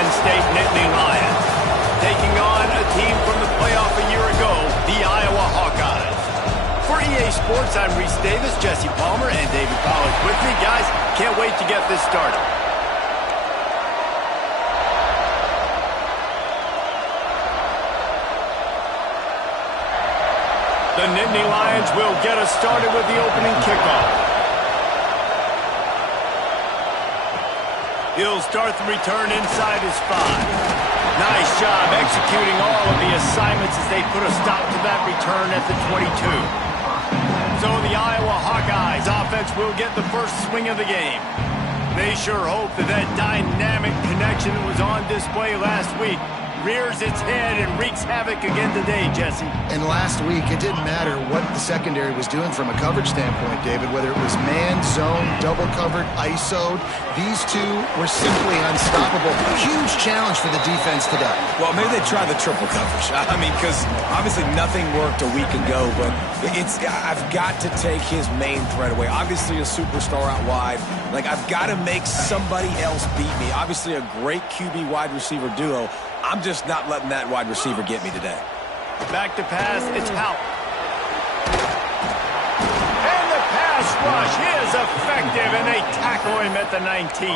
Penn State Nittany Lions, taking on a team from the playoff a year ago, the Iowa Hawkeyes. For EA Sports, I'm Reese Davis, Jesse Palmer, and David Pollack with me. Guys, can't wait to get this started. The Nittany Lions will get us started with the opening kickoff. He'll start the return inside his 5. Nice job executing all of the assignments as they put a stop to that return at the 22. So the Iowa Hawkeyes offense will get the first swing of the game. They sure hope that that dynamic connection that was on display last week rears its head and wreaks havoc again today, Jesse. And last week, it didn't matter what the secondary was doing from a coverage standpoint, David, whether it was man, zone, double covered, ISO'd. These two were simply unstoppable. Huge challenge for the defense today. Well, maybe they tried the triple coverage. I mean, because obviously nothing worked a week ago, but I've got to take his main threat away. Obviously a superstar out wide. Like, I've got to make somebody else beat me. Obviously a great QB wide receiver duo. I'm just not letting that wide receiver get me today. Back to pass, it's Houck. And the pass rush is effective, and they tackle him at the 19.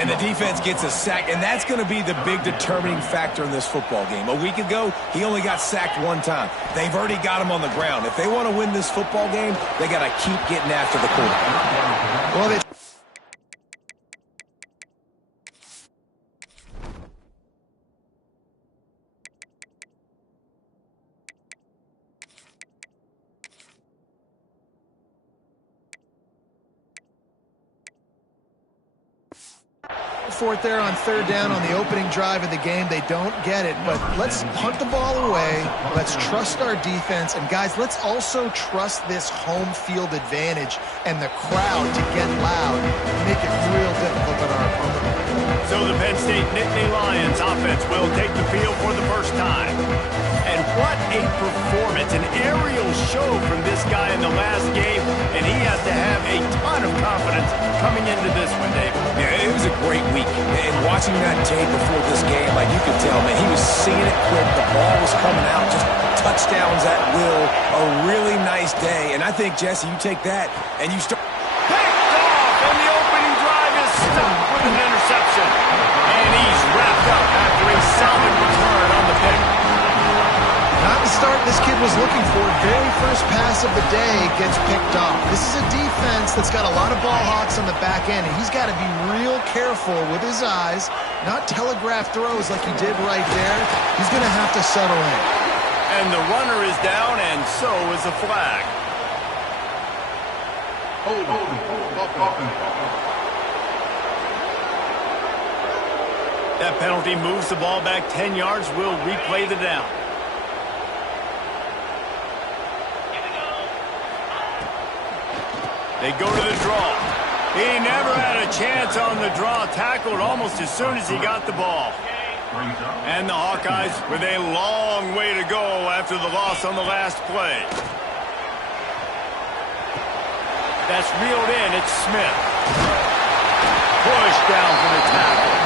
And the defense gets a sack, and that's going to be the big determining factor in this football game. A week ago, he only got sacked one time. They've already got him on the ground. If they want to win this football game, they got to keep getting after the quarterback. Well, they fourth there on third down on the opening drive of the game. They don't get it, but let's punt the ball away. Let's trust our defense. And, guys, let's also trust this home field advantage and the crowd to get loud and make it real difficult on our opponent. So the Penn State Nittany Lions offense will take the field for the first time. And what a performance, an aerial show from this guy in the last game, and he has to have a ton of confidence coming into this one, David. Yeah, it was a great week. And watching that tape before this game, like you could tell, man, he was seeing it quick. The ball was coming out, just touchdowns at will. A really nice day. And I think, Jesse, you take that and you start. Picked off, and the opening drive is stopped with an interception. And he's wrapped up after a solid return on the pick. Not the start this kid was looking for. Very first pass of the day gets picked off. This is a defense that's got a lot of ball hawks on the back end, and he's got to be real careful with his eyes, not telegraph throws like he did right there. He's going to have to settle in. And the runner is down, and so is a flag. That penalty moves the ball back 10 yards. We'll replay the down. They go to the draw. He never had a chance on the draw. Tackled almost as soon as he got the ball. And the Hawkeyes with a long way to go after the loss on the last play. That's reeled in. It's Smith. Push down for the tackle.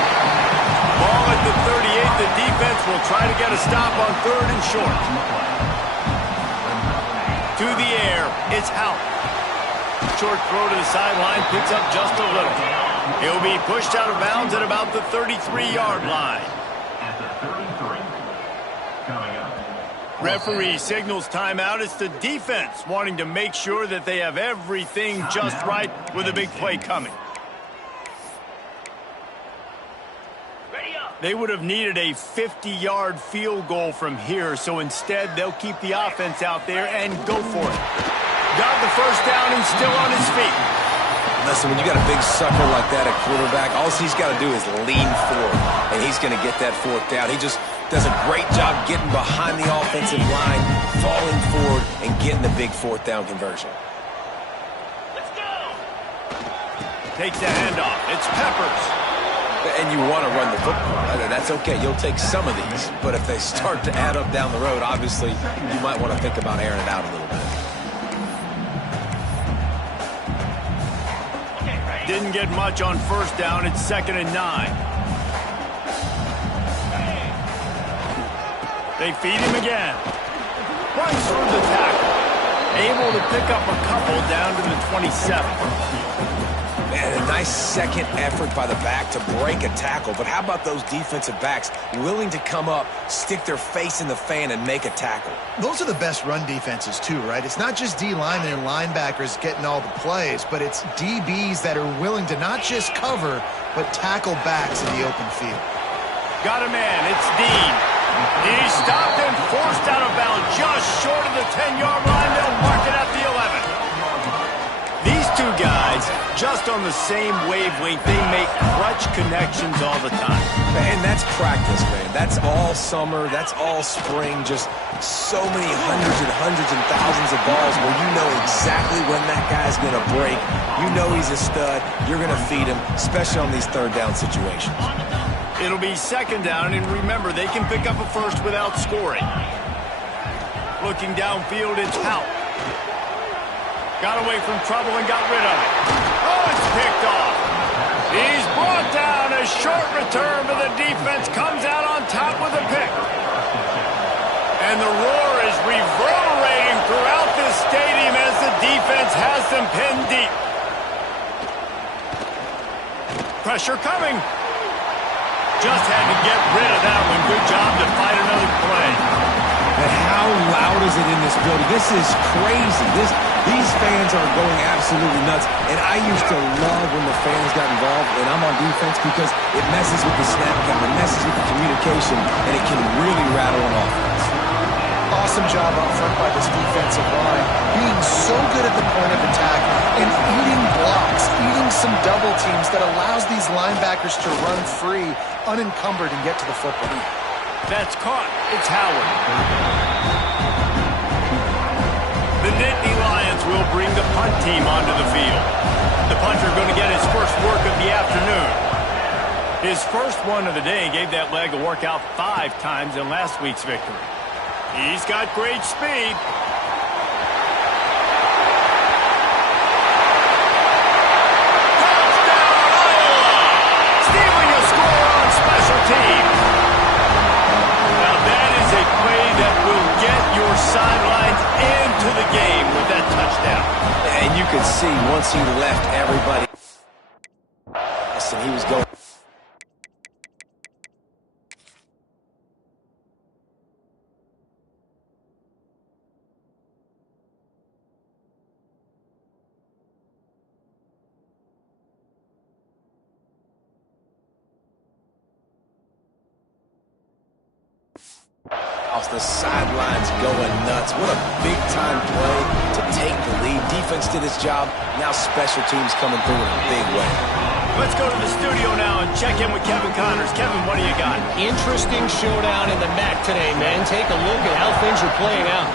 Ball at the 38. The defense will try to get a stop on third and short. To the air. It's Houck. Short throw to the sideline, picks up just a little. He'll be pushed out of bounds at about the 33-yard line. Referee signals timeout. It's the defense wanting to make sure that they have everything just right with a big play coming. They would have needed a 50-yard field goal from here, so instead they'll keep the offense out there and go for it. Got the first down and still on his feet. Listen, when you got a big sucker like that at quarterback, all he's got to do is lean forward, and he's going to get that fourth down. He just does a great job getting behind the offensive line, falling forward, and getting the big fourth down conversion. Let's go! Takes the handoff. It's Peppers. And you want to run the football. That's okay. You'll take some of these. But if they start to add up down the road, obviously, you might want to think about airing it out a little bit. Didn't get much on first down. It's 2nd and 9. They feed him again. Runs through the tackle. Able to pick up a couple down to the 27. Man, a nice second effort by the back to break a tackle. But how about those defensive backs willing to come up, stick their face in the fan, and make a tackle? Those are the best run defenses, too, right? It's not just D linemen and linebackers getting all the plays, but it's DBs that are willing to not just cover, but tackle backs in the open field. Got a man. It's Dean. He's stopped and forced out of bounds just short of the 10-yard line. They'll mark it at the 11. These two guys, just on the same wavelength, they make clutch connections all the time. And that's practice, man. That's all summer. That's all spring. Just so many hundreds and thousands of balls where you know exactly when that guy's going to break. You know he's a stud. You're going to feed him, especially on these third down situations. It'll be second down, and remember, they can pick up a first without scoring. Looking downfield, it's Hout. Got away from trouble and got rid of it. Oh, it's picked off. He's brought down. A short return, but the defense comes out on top with a pick. And the roar is reverberating throughout this stadium as the defense has them pinned deep. Pressure coming. Just had to get rid of that one. Good job to fight another play. But how loud is it in this building? This is crazy. These fans are going absolutely nuts. And I used to love when the fans got involved when I'm on defense because it messes with the snap count, it messes with the communication, and it can really rattle an offense. Awesome job up front by this defensive line, being so good at the point of attack and eating blocks, eating some double teams that allows these linebackers to run free, unencumbered, and get to the football. That's caught. It's Howard. The Nittany Lions will bring the punt team onto the field. The punter going to get his first work of the afternoon. His first one of the day gave that leg a workout 5 times in last week's victory. He's got great speed. Touchdown, Iowa! Stealing a score on special teams. Now that is a play that will get your sidelines into the game with that touchdown. And you could see once he left everybody. Listen, he was going. The sidelines going nuts. What a big-time play to take the lead. Defense did its job. Now special teams coming through in a big way. Let's go to the studio now and check in with Kevin Connors. Kevin, what do you got? Interesting showdown in the MAC today, man. Take a look at how things are playing out.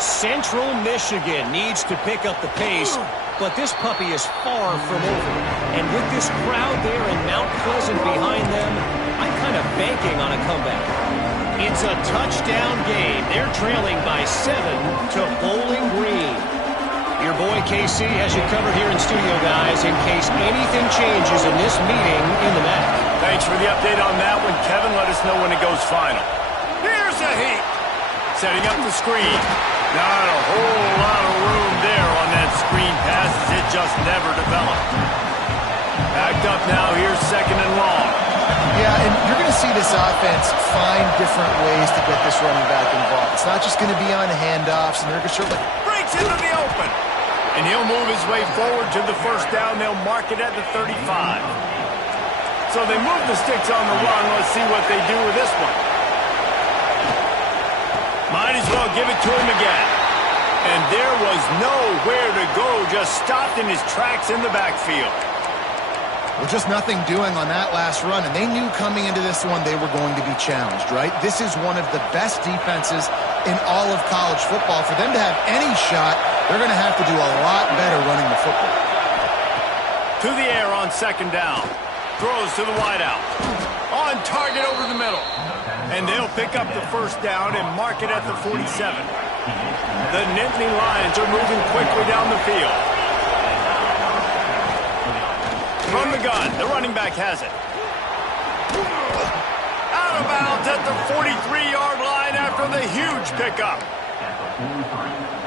Central Michigan needs to pick up the pace, but this puppy is far from over. And with this crowd there in Mount Pleasant behind them, I'm kind of banking on a comeback. It's a touchdown game. They're trailing by 7 to Bowling Green. Your boy KC has you covered here in studio, guys, in case anything changes in this meeting in the MAC. Thanks for the update on that one, Kevin. Let us know when it goes final. Here's a heat. Setting up the screen. Not a whole lot of room there on that screen pass as it just never developed. Backed up now. Here's second and long. Yeah, and you're going to see this offense find different ways to get this running back involved. It's not just going to be on handoffs, and they're certainly Breaks into the open. And he'll move his way forward to the first down. They'll mark it at the 35. So they move the sticks on the run. Let's see what they do with this one. Might as well give it to him again. And there was nowhere to go. Just stopped in his tracks in the backfield. Well, just nothing doing on that last run, and they knew coming into this one they were going to be challenged, right? This is one of the best defenses in all of college football. For them to have any shot, they're going to have to do a lot better running the football. To the air on second down. Throws to the wideout. On target over the middle. And they'll pick up the first down and mark it at the 47. The Nittany Lions are moving quickly down the field. From the gun, the running back has it. Out of bounds at the 43-yard line. line after the huge pickup.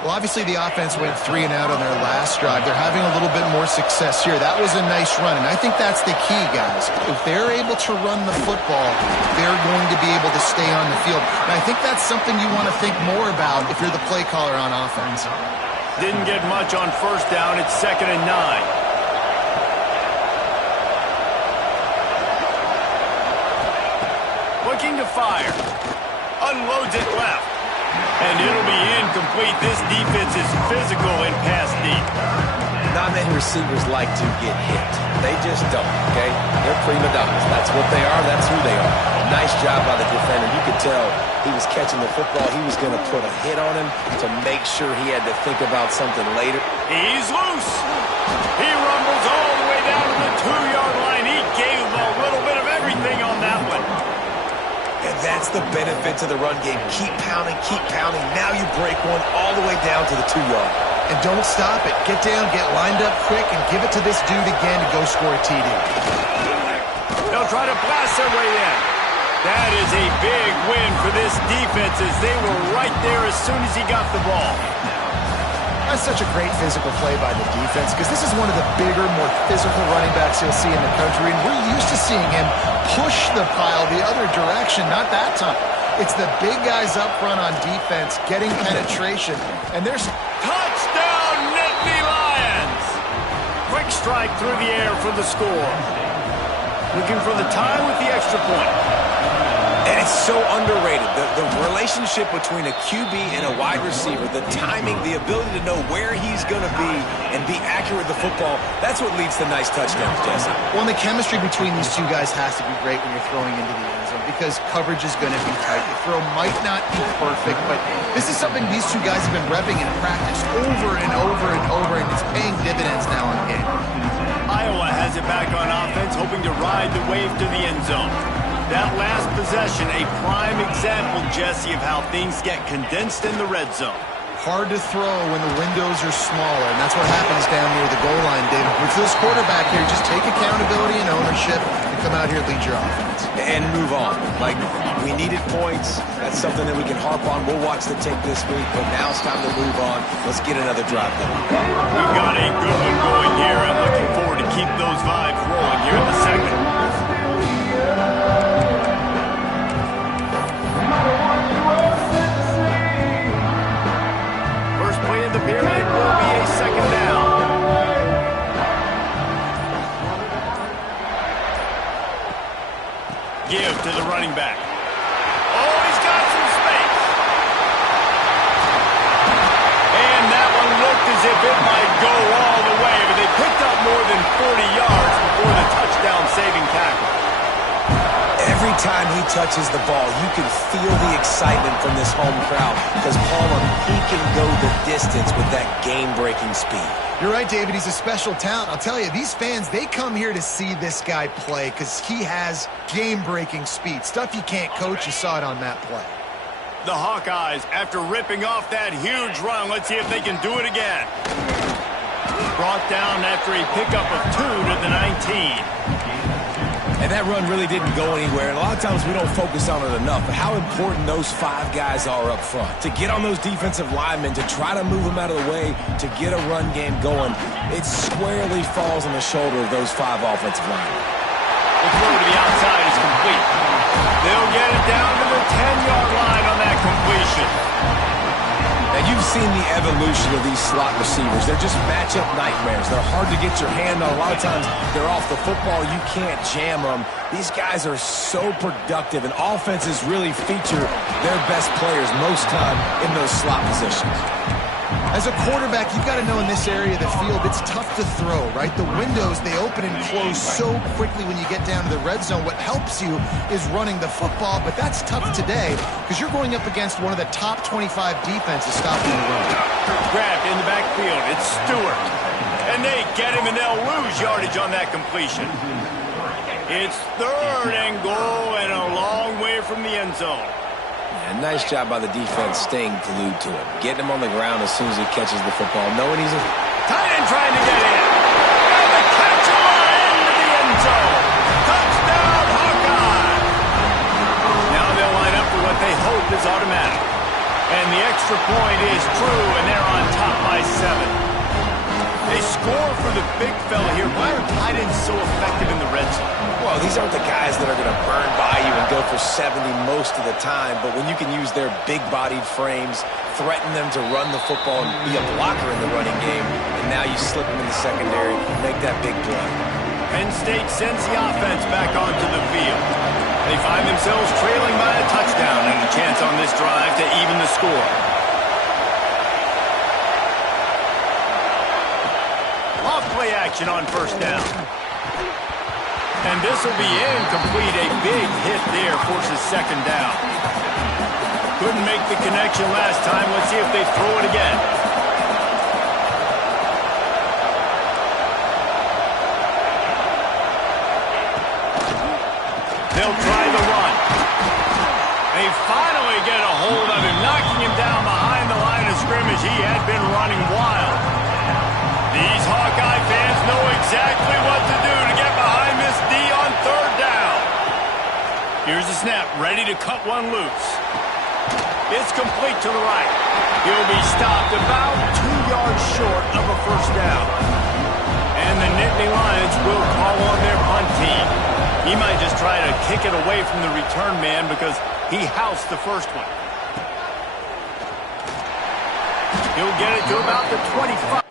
Well, obviously the offense went 3 and out on their last drive. They're having a little bit more success here. That was a nice run, and I think that's the key, guys. If they're able to run the football, they're going to be able to stay on the field. And I think that's something you want to think more about if you're the play caller on offense. Didn't get much on first down. It's 2nd and 9. Looking to fire. Unloads it left. And it'll be incomplete. This defense is physical and pass deep. Not many receivers like to get hit. They just don't, okay? They're prima donnas. That's what they are. That's who they are. Nice job by the defender. You could tell he was catching the football. He was going to put a hit on him to make sure he had to think about something later. He's loose. He rumbles all the way down to the 2-yard line. He gave a little bit of everything on that one. And that's the benefit to the run game. Keep pounding, keep pounding. Now you break one all the way down to the 2-yard. And don't stop it. Get down, get lined up quick, and give it to this dude again to go score a TD. They'll try to blast their way in. That is a big win for this defense as they were right there as soon as he got the ball. That's such a great physical play by the defense because this is one of the bigger, more physical running backs you'll see in the country, and we're used to seeing him push the pile the other direction. Not that time. It's the big guys up front on defense getting penetration, and there's touchdown, Nittany Lions! Quick strike through the air for the score. Looking for the tie with the extra point. And it's so underrated. The relationship between a QB and a wide receiver, the timing, the ability to know where he's going to be and be accurate with the football, that's what leads to nice touchdowns, Jesse. Well, and the chemistry between these two guys has to be great when you're throwing into the end zone because coverage is going to be tight. The throw might not be perfect, but this is something these two guys have been repping in practice over and over and over, and it's paying dividends now in game. Iowa has it back on offense, hoping to ride the wave to the end zone. That last possession, a prime example, Jesse, of how things get condensed in the red zone. Hard to throw when the windows are smaller, and that's what happens down near the goal line, David. With this quarterback here, just take accountability and ownership and come out here and lead your offense. And move on. Like, we needed points. That's something that we can harp on. We'll watch the tape this week, but now it's time to move on. Let's get another drive going. We've got a good one going here. I'm looking forward to keep those vibes rolling here in the second. First play of the period will be a second down. Give to the running back. Oh, he's got some space. And that one looked as if it might go all the way, but they picked up more than 40 yards before the touchdown-saving tackle. Every time he touches the ball, you can feel the excitement from this home crowd because, Palmer, he can go the distance with that game-breaking speed. You're right, David. He's a special talent. I'll tell you, these fans, they come here to see this guy play because he has game-breaking speed. Stuff you can't coach. You saw it on that play. The Hawkeyes, after ripping off that huge run, let's see if they can do it again. Brought down after a pickup of 2 to the 19. And that run really didn't go anywhere. And a lot of times we don't focus on it enough. But how important those 5 guys are up front. To get on those defensive linemen, to try to move them out of the way, to get a run game going, it squarely falls on the shoulder of those 5 offensive linemen. The throw to the outside is complete. They'll get it down to the 10-yard line on that completion. Now, you've seen the evolution of these slot receivers. They're just matchup nightmares. They're hard to get your hand on. A lot of times, they're off the football. You can't jam them. These guys are so productive, and offenses really feature their best players most time in those slot positions. As a quarterback, you've got to know in this area of the field, it's tough to throw, right? The windows, they open and close so quickly when you get down to the red zone. What helps you is running the football, but that's tough today because you're going up against one of the top 25 defenses stopping the run. Grabbed in the backfield. It's Stewart. And they get him, and they'll lose yardage on that completion. It's 3rd and goal and a long way from the end zone. And nice job by the defense staying glued to him. Getting him on the ground as soon as he catches the football, knowing he's a tight end trying to get in. And the catch into the end zone. Touchdown, Hawkeye. Now they'll line up for what they hope is automatic. extra point is true, and they're on top by 7. They score for the big fella here. Why are tight ends so effective in the red zone? Well, these aren't the guys that are going to burn by you and go for 70 most of the time, but when you can use their big-bodied frames, threaten them to run the football and be a blocker in the running game, and now you slip them in the secondary, make that big play. Penn State sends the offense back onto the field. They find themselves trailing by a touchdown and a chance on this drive to even the score. Off-play action on first down. And this will be incomplete. A big hit there forces second down. Couldn't make the connection last time. Let's see if they throw it again. They'll try the run. They finally get a hold of him, knocking him down behind the line of scrimmage. He had been running wild. These Hawkeye fans know exactly what to do to get behind this D on third down. Here's the snap, ready to cut one loose. It's complete to the right. He'll be stopped about 2 yards short of a first down. And the Nittany Lions will call on their punt team. He might just try to kick it away from the return man because he housed the first one. He'll get it to about the 25.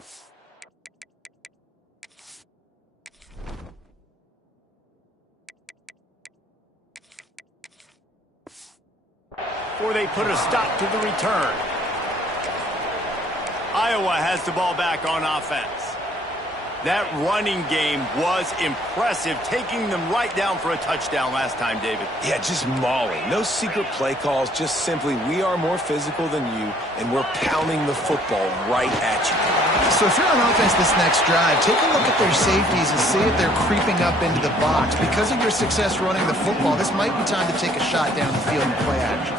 Before they put a stop to the return. Iowa has the ball back on offense. That running game was impressive, taking them right down for a touchdown last time, David. Yeah, just mauling. No secret play calls, just simply we are more physical than you, and we're pounding the football right at you. So if you're on offense this next drive, take a look at their safeties and see if they're creeping up into the box. Because of your success running the football, this might be time to take a shot down the field and play action.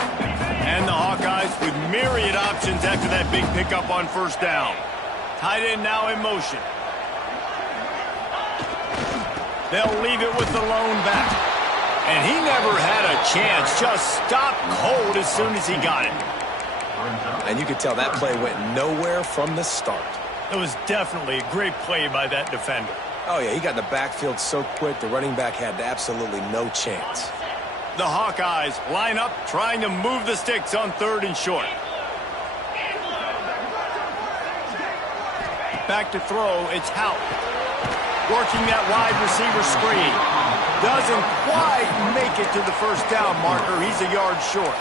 And the Hawkeyes with myriad options after that big pickup on first down. Tight end now in motion. They'll leave it with the lone back. And he never had a chance. Just stopped cold as soon as he got it. And you could tell that play went nowhere from the start. It was definitely a great play by that defender. Oh, yeah, he got in the backfield so quick, the running back had absolutely no chance. The Hawkeyes line up, trying to move the sticks on third and short. Back to throw, it's Houck. Working that wide receiver screen. Doesn't quite make it to the first down marker. He's a yard short.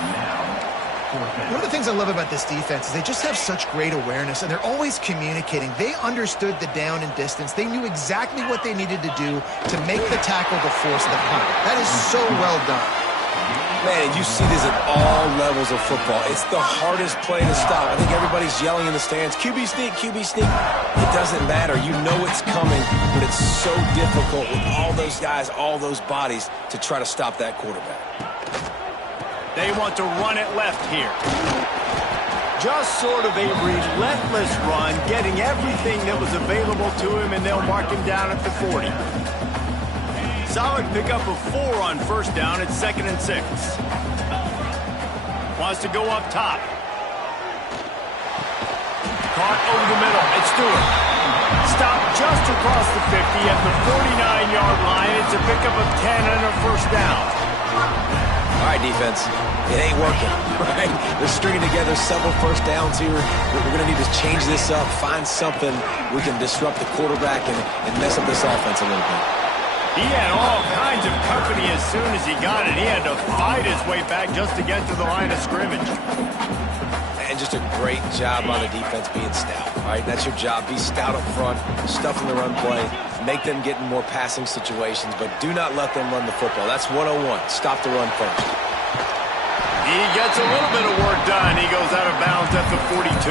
One of the things I love about this defense is they just have such great awareness, and they're always communicating. They understood the down and distance. They knew exactly what they needed to do to make the tackle to force the punt. That is so well done. Man, you see this at all levels of football. It's the hardest play to stop. I think everybody's yelling in the stands, QB sneak, QB sneak. It doesn't matter. You know it's coming, but it's so difficult with all those guys, all those bodies to try to stop that quarterback. They want to run it left here. Just sort of a relentless run, getting everything that was available to him, and they'll mark him down at the 40. Solid pickup of 4 on first down. It's 2nd and 6. Wants to go up top. Caught over the middle. It's Stewart. Stopped just across the 50 at the 49-yard line. It's a pickup of 10 and a first down. All right, defense. It ain't working, right? They're stringing together several first downs here. We're going to need to change this up, find something we can disrupt the quarterback and mess up this offense a little bit. He had all kinds of company as soon as he got it. He had to fight his way back just to get to the line of scrimmage. And just a great job on the defense being stout, all right? That's your job. Be stout up front, stuff in the run play, make them get in more passing situations, but do not let them run the football. That's 101. Stop the run first. He gets a little bit of work done. He goes out of bounds at the 42.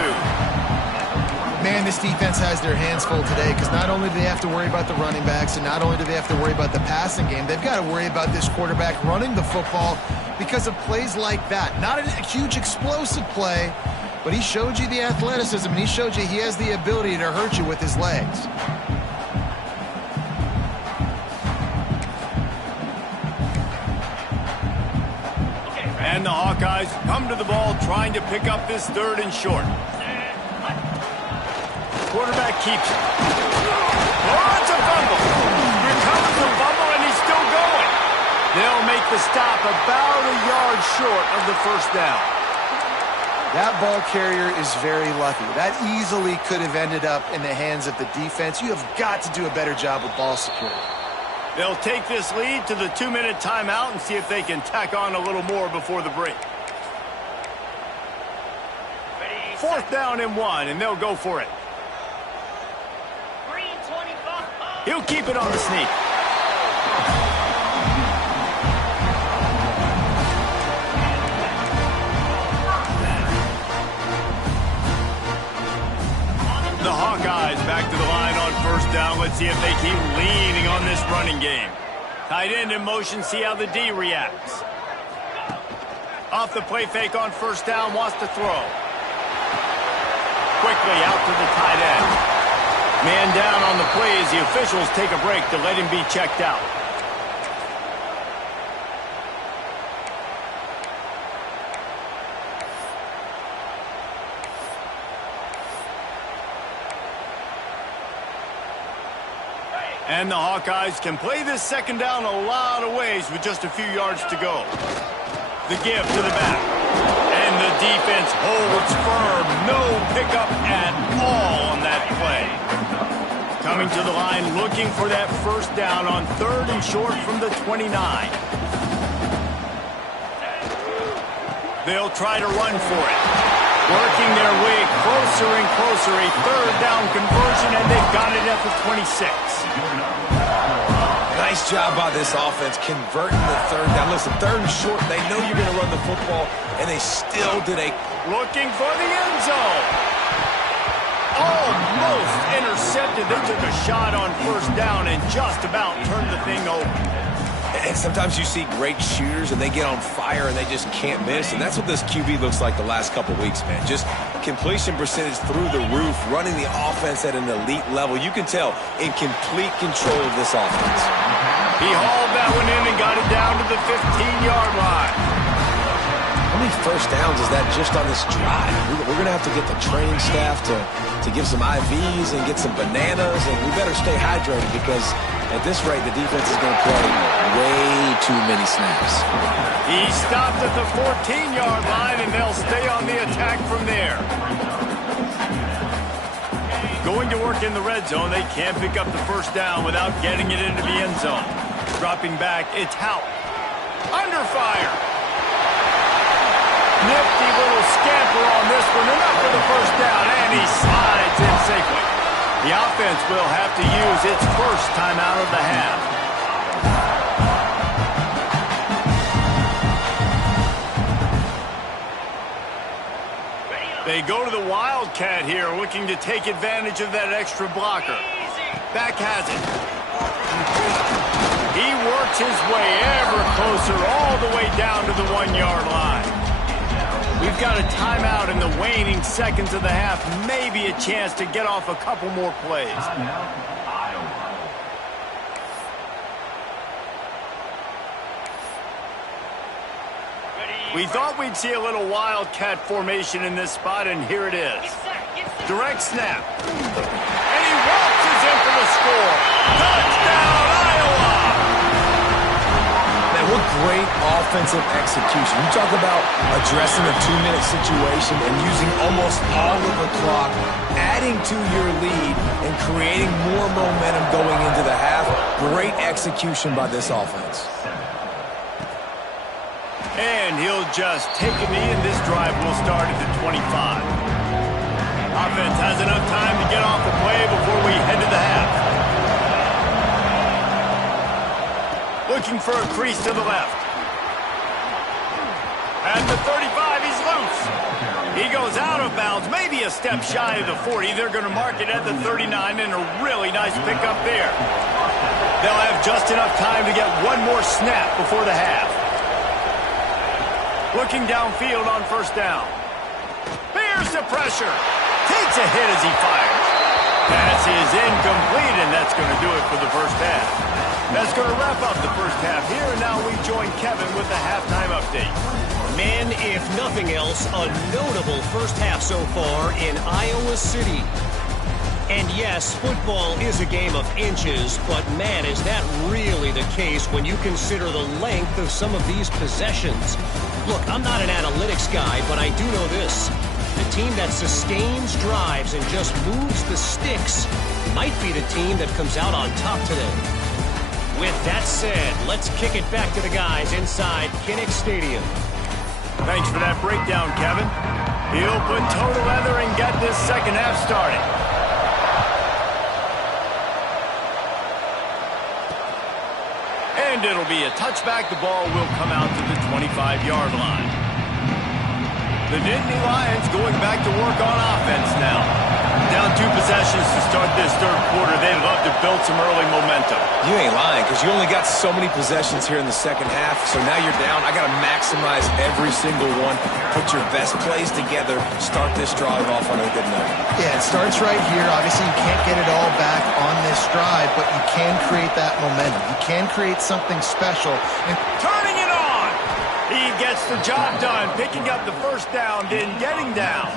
Man, this defense has their hands full today because not only do they have to worry about the running backs and not only do they have to worry about the passing game, they've got to worry about this quarterback running the football because of plays like that. Not a huge explosive play, but he showed you the athleticism and he showed you he has the ability to hurt you with his legs. And the Hawkeyes come to the ball trying to pick up this 3rd and short. Quarterback keeps it. Oh, it's a fumble. Recovers the fumble, and he's still going. They'll make the stop about a yard short of the 1st down. That ball carrier is very lucky. That easily could have ended up in the hands of the defense. You have got to do a better job with ball security. They'll take this lead to the 2-minute timeout and see if they can tack on a little more before the break. 4th down and 1, and they'll go for it. He'll keep it on the sneak. The Hawkeyes back to the line on 1st down. Let's see if they keep leaning on this running game. Tight end in motion, see how the D reacts. Off the play fake on 1st down, wants to throw. Quickly out to the tight end. Man down on the play as the officials take a break to let him be checked out. And the Hawkeyes can play this 2nd down a lot of ways with just a few yards to go. The give to the back. And the defense holds firm. No pickup at all on that play. Coming to the line, looking for that 1st down on 3rd and short from the 29. They'll try to run for it. Working their way closer and closer. A 3rd down conversion, and they've got it at the 26. Nice job by this offense converting the 3rd down. Listen, 3rd and short, they know you're going to run the football, and they still did a... Looking for the end zone. Almost intercepted. They took a shot on 1st down and just about turned the thing over. And sometimes you see great shooters, and they get on fire, and they just can't miss. And that's what this QB looks like the last couple weeks, man. Just completion percentage through the roof, running the offense at an elite level. You can tell in complete control of this offense. He hauled that one in and got it down to the 15-yard line. How many 1st downs is that just on this drive? We're going to have to get the training staff to give some IVs and get some bananas, and we better stay hydrated because at this rate, the defense is going to play way too many snaps. He stopped at the 14-yard line, and they'll stay on the attack from there. Going to work in the red zone, they can't pick up the 1st down without getting it into the end zone. Dropping back, it's Houck. Under fire. Nifty little scamper on this one, enough for the 1st down, and he slides in safely. The offense will have to use its 1st timeout of the half. They go to the Wildcat here, looking to take advantage of that extra blocker. Back has it. He works his way ever closer all the way down to the 1-yard line. We've got a timeout in the waning seconds of the half. Maybe a chance to get off a couple more plays. We thought we'd see a little Wildcat formation in this spot, and here it is. Direct snap. And he waltzes in for the score. Touchdown, Iowa! Man, what great offensive execution. You talk about addressing a 2-minute situation and using almost all of the clock, adding to your lead, and creating more momentum going into the half. Great execution by this offense. And he'll just take a knee, and this drive will start at the 25. Offense has enough time to get off the play before we head to the half. Looking for a crease to the left. At the 35, he's loose. He goes out of bounds, maybe a step shy of the 40. They're going to mark it at the 39, and a really nice pickup there. They'll have just enough time to get one more snap before the half. Looking downfield on 1st down. Bears the pressure. Takes a hit as he fires. Pass is incomplete, and that's going to do it for the 1st half. That's going to wrap up the first half here, and now we join Kevin with the halftime update. Man, if nothing else, a notable first half so far in Iowa City. And yes, football is a game of inches, but man, is that really the case when you consider the length of some of these possessions. Look, I'm not an analytics guy, but I do know this. The team that sustains drives and just moves the sticks might be the team that comes out on top today. With that said, let's kick it back to the guys inside Kinnick Stadium. Thanks for that breakdown, Kevin. He'll put toe leather and get this second half started. And it'll be a touchback. The ball will come out to the 25-yard line. The Nittany Lions going back to work on offense now. Down 2 possessions to start this third quarter. They'd love to build some early momentum. You ain't lying, because you only got so many possessions here in the second half, so now you're down. I got to maximize every single one. Put your best plays together. Start this drive off on a good note. Yeah, it starts right here. Obviously, you can't get it all back on this drive, but you can create that momentum. You can create something special. And Turning it on! He gets the job done, picking up the first down, then getting down.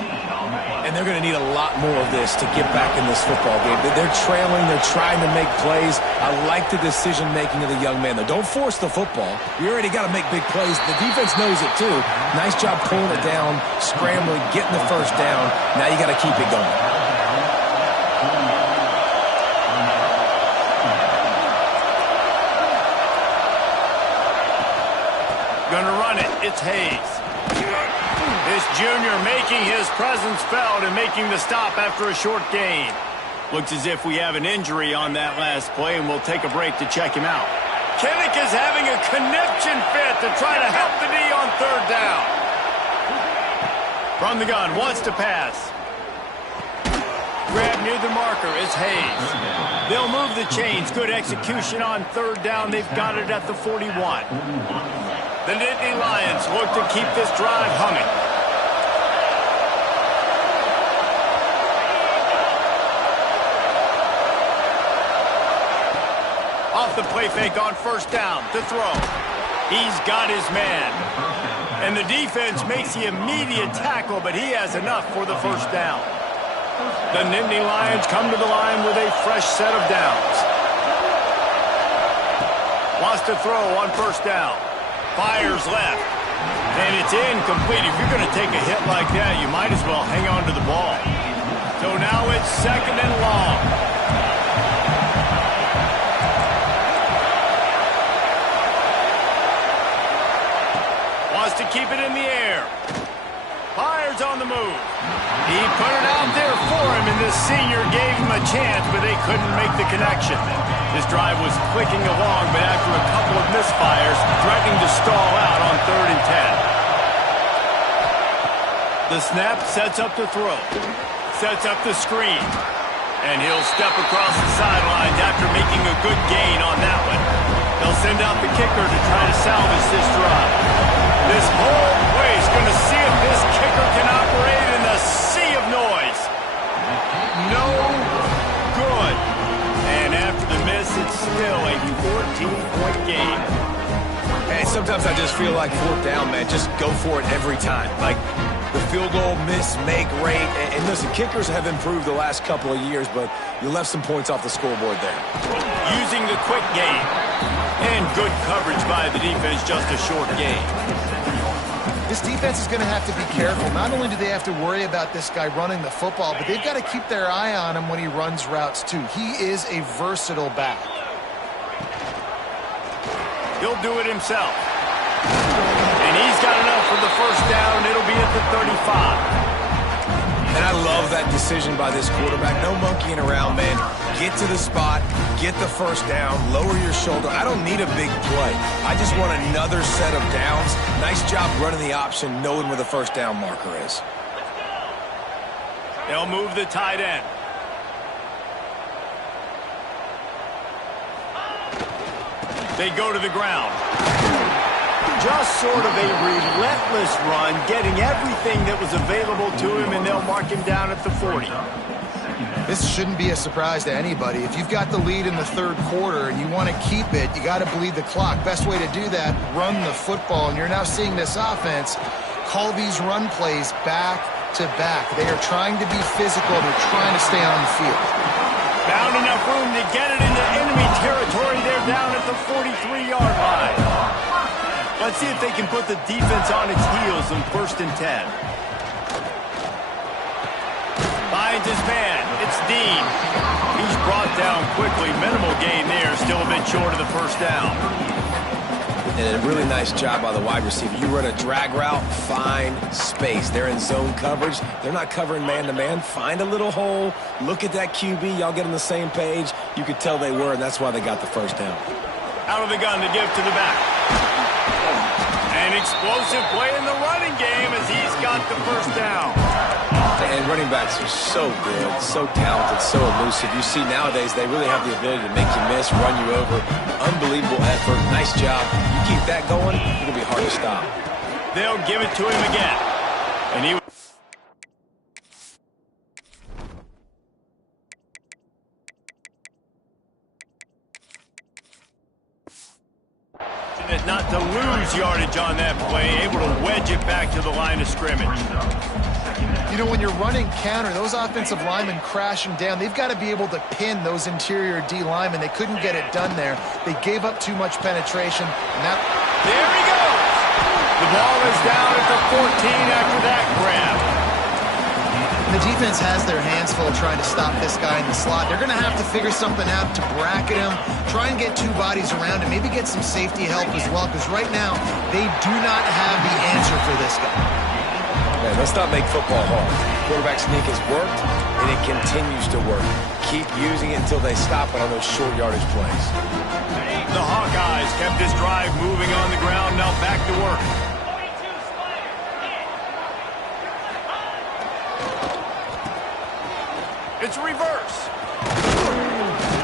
And they're going to need a lot more of this to get back in this football game. They're trailing. They're trying to make plays. I like the decision-making of the young man, though. Don't force the football. You already got to make big plays. The defense knows it, too. Nice job pulling it down, scrambling, getting the first down. Now you got to keep it going. Gonna run it. It's Hayes. This junior making his presence felt and making the stop after a short gain. Looks as if we have an injury on that last play, and we'll take a break to check him out. Kinnick is having a conniption fit to try to help the D on third down. From the gun, wants to pass. Grab near the marker is Hayes. They'll move the chains. Good execution on third down. They've got it at the 41. The Nittany Lions look to keep this drive humming. Off the play fake on first down to throw. He's got his man. And the defense makes the immediate tackle, but he has enough for the first down. The Nittany Lions come to the line with a fresh set of downs. Wants to throw on first down. Fires left. And it's incomplete. If you're going to take a hit like that, you might as well hang on to the ball. So now it's second and long. Wants to keep it in the air. Fires on the move. He put it out there for him, and the senior gave him a chance, but they couldn't make the connection. This drive was clicking along, but after a couple of misfires, threatening to stall out on 3rd and 10. The snap sets up the throw. Sets up the screen. And he'll step across the sidelines after making a good gain on that one. They'll send out the kicker to try to salvage this drive. This whole place going to see if this kicker can operate in the sea of noise. No good. And after the miss, it's still a 14-point game. Hey, sometimes I just feel like fourth down, man. Just go for it every time. Like the field goal miss, make rate. And listen, kickers have improved the last couple of years, but you left some points off the scoreboard there. Using the quick game. And good coverage by the defense, just a short game. this defense is going to have to be careful. Not only do they have to worry about this guy running the football, but they've got to keep their eye on him when he runs routes, too. He is a versatile back. He'll do it himself. And he's got enough for the first down. It'll be at the 35. And I love that decision by this quarterback. No monkeying around, man. Get to the spot, get the first down, lower your shoulder. I don't need a big play. I just want another set of downs. Nice job running the option, knowing where the first down marker is. They'll move the tight end. They go to the ground. Just sort of a relentless run, getting everything that was available to him, and they'll mark him down at the 40. This shouldn't be a surprise to anybody. If you've got the lead in the third quarter and you want to keep it, you got to bleed the clock. Best way to do that, run the football. And you're now seeing this offense call these run plays back to back. They are trying to be physical. They're trying to stay on the field. Found enough room to get it into enemy territory. They're down at the 43-yard line. Let's see if they can put the defense on its heels on 1st and 10. Finds his man. It's Dean. He's brought down quickly. Minimal gain there. Still a bit short of the first down. And a really nice job by the wide receiver. You run a drag route, find space. They're in zone coverage. They're not covering man-to-man. Find a little hole. Look at that QB. Y'all get on the same page. You could tell they were, and that's why they got the first down. Out of the gun to give to the back. An explosive play in the running game as he's got the first down. And running backs are so good, so talented, so elusive. You see nowadays they really have the ability to make you miss, run you over. Unbelievable effort. Nice job. You keep that going, it'll be hard to stop. They'll give it to him again. And he... not to lose yardage on that play, able to wedge it back to the line of scrimmage. You know, when you're running counter, those offensive linemen crashing down, they've got to be able to pin those interior D linemen. They couldn't get it done there. They gave up too much penetration. And that... There he goes! The ball is down at the 14 after that grab. The defense has their hands full trying to stop this guy in the slot. They're going to have to figure something out to bracket him, try and get two bodies around him, maybe get some safety help as well, because right now they do not have the answer for this guy. Man, let's not make football hard. Quarterback sneak has worked, and it continues to work. Keep using it until they stop it on those short yardage plays. The Hawkeyes kept this drive moving on the ground, now back to work. It's reverse.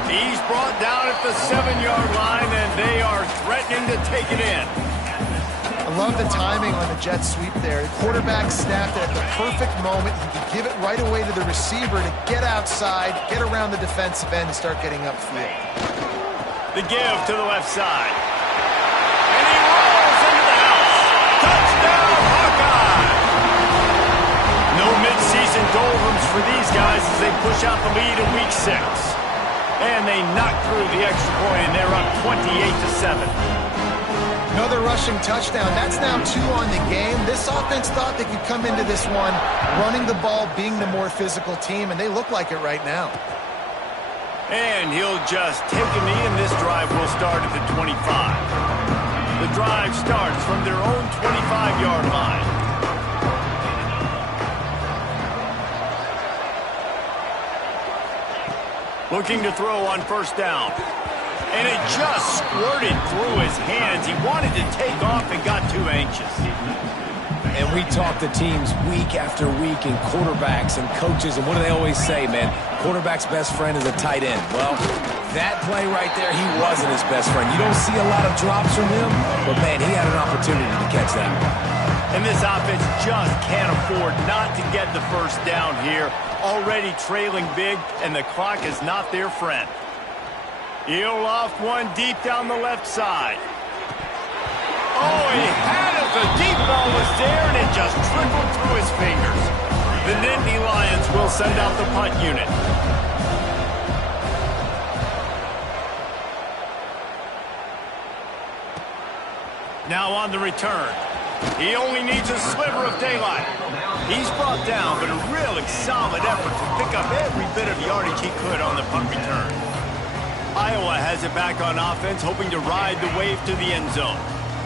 He's brought down at the 7-yard line, and they are threatening to take it in. I love the timing on the jet sweep there. The quarterback snapped it at the perfect moment. He could give it right away to the receiver to get outside, get around the defensive end, and start getting upfield. The give to the left side. And he rolls into the house. Touchdown, Hawkeye! No mid-season doldrums for these guys as they push out the lead in Week 6. And they knock through the extra point, and they're up 28-7. Another rushing touchdown. That's now 2 on the game. This offense thought they could come into this one running the ball, being the more physical team, and they look like it right now. And he'll just take a knee, and this drive will start at the 25. The drive starts from their own 25-yard line. Looking to throw on first down. And it just squirted through his hands. He wanted to take off and got too anxious. And we talk to teams week after week and quarterbacks and coaches, and what do they always say, man? Quarterback's best friend is a tight end. Well, that play right there, he wasn't his best friend. You don't see a lot of drops from him, but, man, he had an opportunity to catch that one. And this offense just can't afford not to get the first down here. Already trailing big, and the clock is not their friend. He'll loft one deep down the left side. Oh, he had it. The deep ball was there, and it just trickled through his fingers. The Nittany Lions will send out the punt unit. Now on the return. He only needs a sliver of daylight. He's brought down, but a really solid effort to pick up every bit of yardage he could on the punt return. Iowa has it back on offense, hoping to ride the wave to the end zone.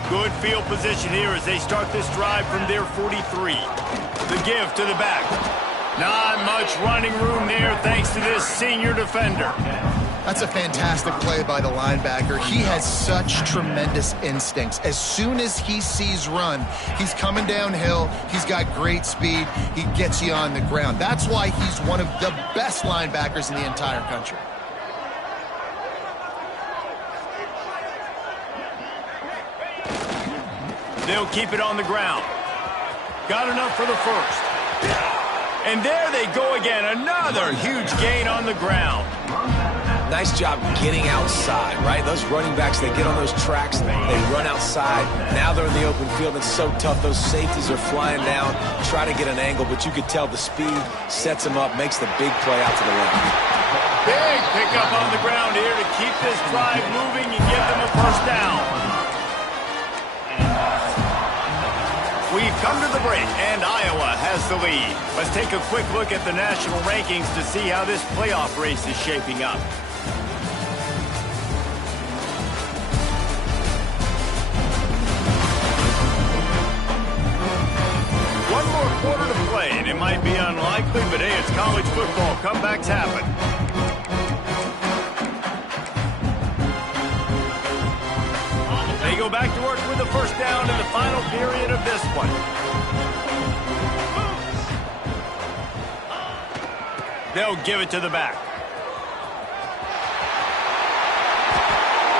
Good field position here as they start this drive from their 43. The give to the back. Not much running room there thanks to this senior defender. That's a fantastic play by the linebacker. He has such tremendous instincts. As soon as he sees run, he's coming downhill. He's got great speed. He gets you on the ground. That's why he's one of the best linebackers in the entire country. They'll keep it on the ground. Got enough for the first. And there they go again. Another huge gain on the ground. Nice job getting outside, right? Those running backs, they get on those tracks, they run outside. Now they're in the open field. It's so tough. Those safeties are flying down, try to get an angle, but you could tell the speed sets them up, makes the big play out to the left. Big pickup on the ground here to keep this drive moving and give them a first down. We've come to the break, and Iowa has the lead. Let's take a quick look at the national rankings to see how this playoff race is shaping up. One more quarter to play, and it might be unlikely, but hey, it's college football. Comebacks happen. They go back to work with the first down in the final period of this one. They'll give it to the back.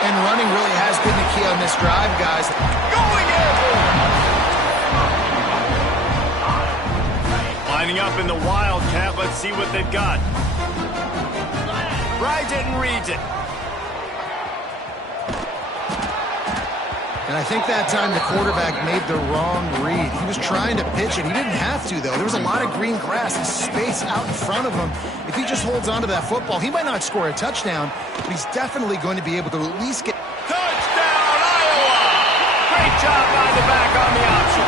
And running really has been the key on this drive, guys. Going in! Lining up in the Wildcat. Let's see what they've got. Rides it and reads it. And I think that time the quarterback made the wrong read. He was trying to pitch it. He didn't have to, though. There was a lot of green grass and space out in front of him. If he just holds on to that football, he might not score a touchdown, but he's definitely going to be able to at least get... Touchdown, Iowa! Great job by the back on the option.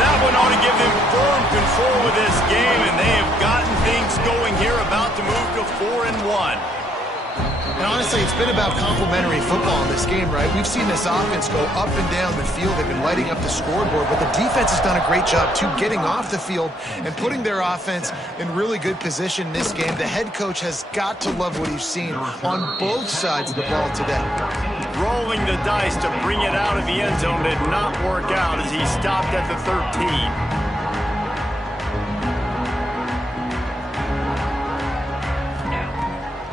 That one ought to give them firm control of this game, and they have gotten things going here, about to move to 4-1. And honestly, it's been about complementary football in this game, right? We've seen this offense go up and down the field. They've been lighting up the scoreboard, but the defense has done a great job, too, getting off the field and putting their offense in really good position in this game. The head coach has got to love what he's seen on both sides of the ball today. Rolling the dice to bring it out of the end zone did not work out as he stopped at the 13.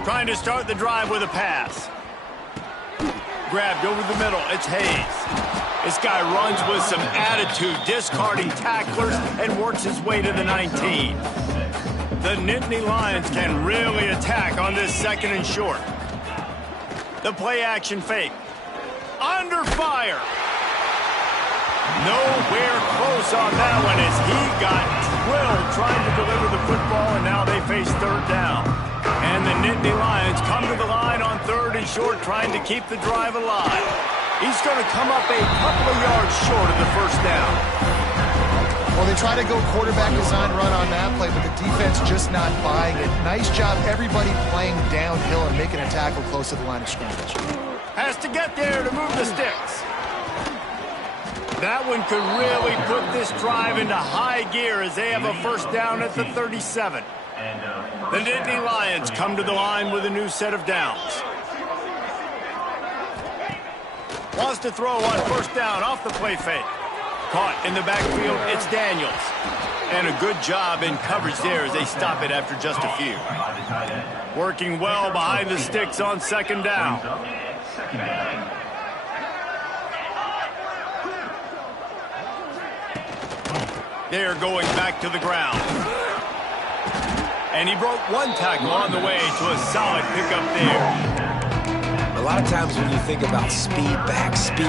Trying to start the drive with a pass. Grabbed over the middle. It's Hayes. This guy runs with some attitude, discarding tacklers, and works his way to the 19. The Nittany Lions can really attack on this second and short. The play action fake. Under fire. Nowhere close on that one as he got drilled trying to deliver the football, and now they face third down. And the Nittany Lions come to the line on third and short, trying to keep the drive alive. He's going to come up a couple of yards short of the first down. Well, they try to go quarterback design run on that play, but the defense just not buying it. Nice job, everybody playing downhill and making a tackle close to the line of scrimmage. Has to get there to move the sticks. That one could really put this drive into high gear as they have a first down at the 37. The Nittany Lions come to the line with a new set of downs. Wants to throw on first down off the play fake. Caught in the backfield, it's Daniels. And a good job in coverage there as they stop it after just a few. Working well behind the sticks on second down. They're going back to the ground. And he broke one tackle on the way to a solid pickup there. A lot of times when you think about speed back, speed,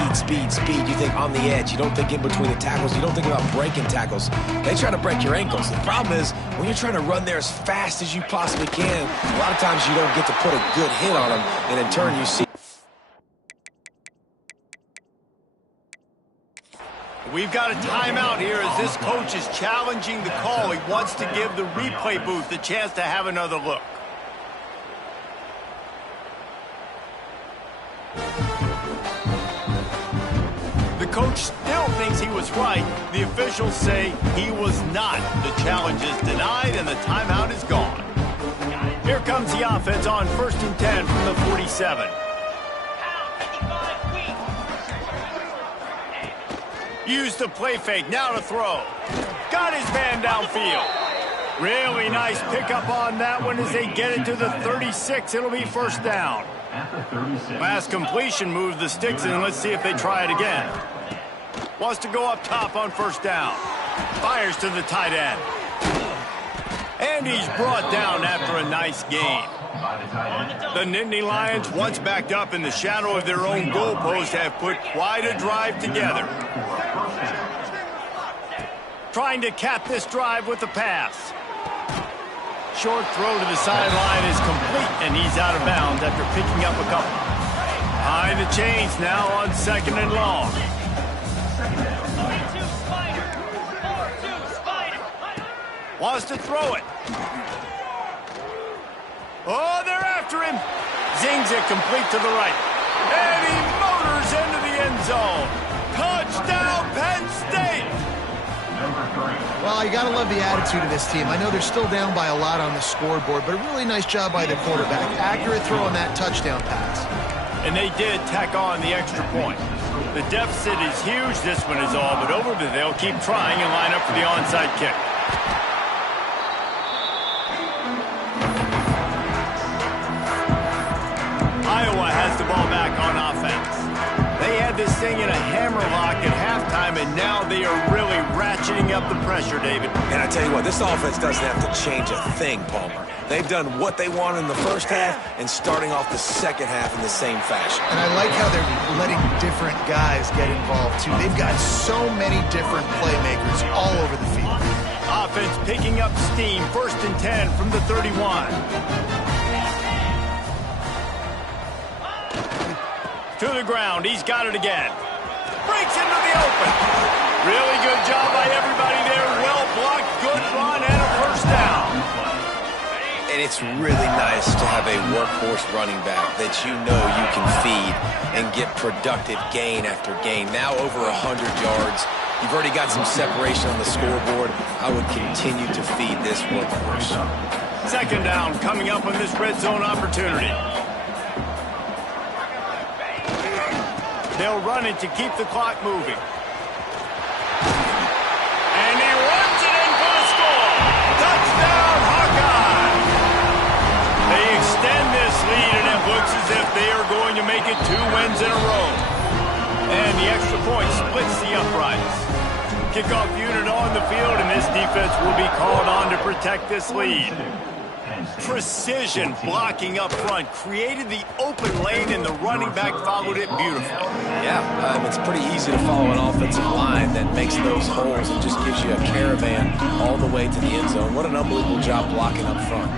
you think on the edge. You don't think in between the tackles. You don't think about breaking tackles. They try to break your ankles. The problem is when you're trying to run there as fast as you possibly can, a lot of times you don't get to put a good hit on them, and in turn you see. We've got a timeout here as this coach is challenging the call. He wants to give the replay booth a chance to have another look. The coach still thinks he was right. The officials say he was not. The challenge is denied and the timeout is gone. Here comes the offense on 1st and 10 from the 47. Use the play fake, now to throw. Got his man downfield. Really nice pickup on that one as they get it to the 36. It'll be first down. Last completion moves the sticks in. Let's see if they try it again. Wants to go up top on first down. Fires to the tight end. And he's brought down after a nice gain. The Nittany Lions, once backed up in the shadow of their own goalpost, have put quite a drive together. Trying to cap this drive with the pass. Short throw to the sideline is complete, and he's out of bounds after picking up a couple. Behind the chains now on 2nd and long. Wants to throw it. Oh, they're after him. Zings it complete to the right. And he motors into the end zone. Touchdown, Penn State. Well, you got to love the attitude of this team. I know they're still down by a lot on the scoreboard, but a really nice job by the quarterback. Accurate throw on that touchdown pass. And they did tack on the extra point. The deficit is huge. This one is all but over, but they'll keep trying and line up for the onside kick. Iowa has the ball back on offense. They had this thing in a hammerlock at halftime, and now they are really ratcheting up the pressure, David. And I tell you what, this offense doesn't have to change a thing, Palmer. They've done what they want in the first half and starting off the second half in the same fashion. And I like how they're letting different guys get involved, too. They've got so many different playmakers all over the field. Offense picking up steam. 1st and 10 from the 31. To the ground. He's got it again. Breaks into the open. Really good job by everybody there. Well blocked. Good run and a first down. And it's really nice to have a workhorse running back that you know you can feed and get productive gain after gain. Now over 100 yards. You've already got some separation on the scoreboard. I would continue to feed this workhorse. 2nd down coming up on this red zone opportunity. They'll run it to keep the clock moving. And he runs it in for the score. Touchdown, Hawkeye! They extend this lead, and it looks as if they are going to make it 2 wins in a row. And the extra point splits the uprights. Kickoff unit on the field, and this defense will be called on to protect this lead. Precision blocking up front created the open lane, and the running back followed it beautifully. Yeah, it's pretty easy to follow an offensive line that makes those holes and just gives you a caravan all the way to the end zone. What an unbelievable job blocking up front.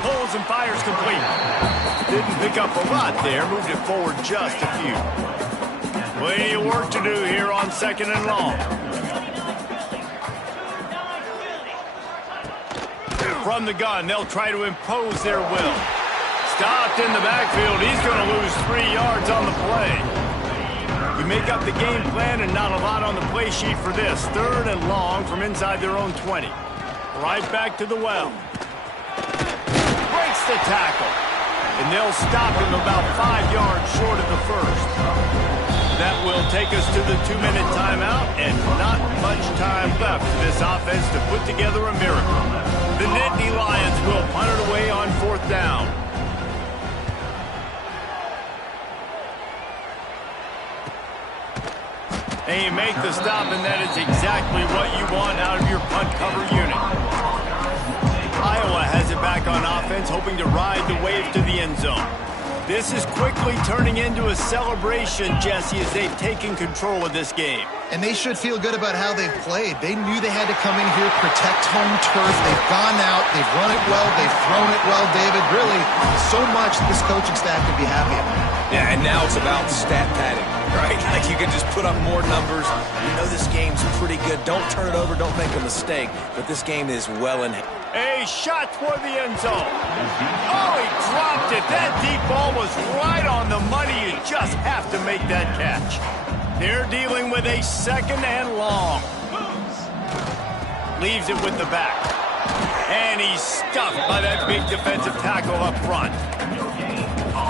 Pulls and fires complete. Didn't pick up a lot there, moved it forward just a few. Plenty of work to do here on 2nd and long. From the gun, they'll try to impose their will. Stopped in the backfield. He's going to lose 3 yards on the play. You make up the game plan and not a lot on the play sheet for this. 3rd and long from inside their own 20. Right back to the well. Breaks the tackle. And they'll stop him about 5 yards short of the first. That will take us to the 2-minute timeout, and not much time left for this offense to put together a miracle. The Nittany Lions will punt it away on 4th down. And you make the stop, and that is exactly what you want out of your punt cover unit. Iowa has it back on offense, hoping to ride the wave to the end zone. This is quickly turning into a celebration, Jesse, as they've taken control of this game. And they should feel good about how they've played. They knew they had to come in here, protect home turf. They've gone out, they've run it well, they've thrown it well, David. Really, so much this coaching staff can be happy about. Yeah, and now it's about stat padding, right? Like you can just put up more numbers. You know this game's pretty good. Don't turn it over, don't make a mistake. But this game is well in hand. A shot toward the end zone. Oh, he dropped it. That deep ball was right on the money. You just have to make that catch. They're dealing with a 2nd and long. Leaves it with the back. And he's stuffed by that big defensive tackle up front.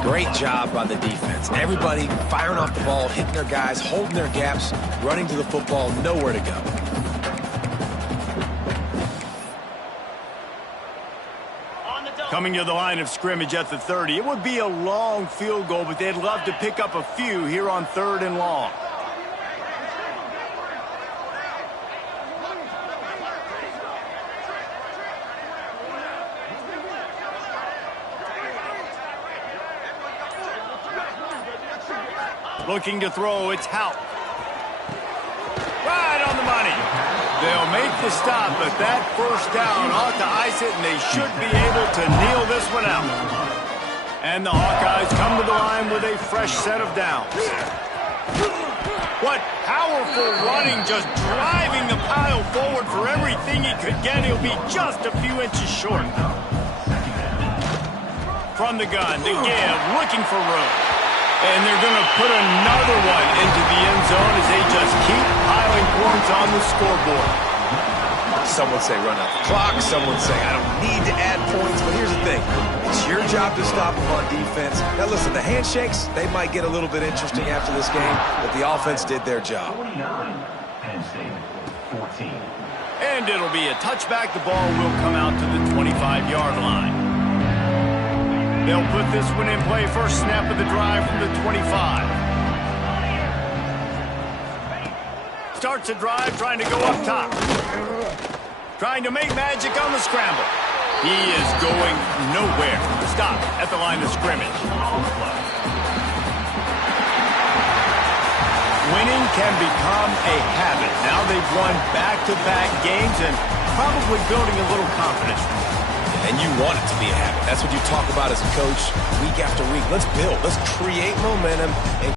Great job by the defense. Everybody firing off the ball, hitting their guys, holding their gaps, running to the football, nowhere to go. Coming to the line of scrimmage at the 30. It would be a long field goal, but they'd love to pick up a few here on 3rd and long. Looking to throw, it's Houck. Right on the money. They'll make the stop, but that first down ought to ice it, and they should be able to kneel this one out. And the Hawkeyes come to the line with a fresh set of downs. What powerful running, just driving the pile forward for everything he could get. He'll be just a few inches short. From the gun, the give, looking for room. And they're going to put another one into the end zone as they just keep piling points on the scoreboard. Some would say run out the clock. Some would say I don't need to add points. But here's the thing. It's your job to stop them on defense. Now, listen, the handshakes, they might get a little bit interesting after this game, but the offense did their job. And it'll be a touchback. The ball will come out to the 25-yard line. They'll put this one in play. First snap of the drive from the 25. Starts a drive trying to go up top. Trying to make magic on the scramble. He is going nowhere. Stop at the line of scrimmage. Winning can become a habit. Now they've won back-to-back games and probably building a little confidence. And you want it to be a habit. That's what you talk about as a coach week after week. Let's build. Let's create momentum and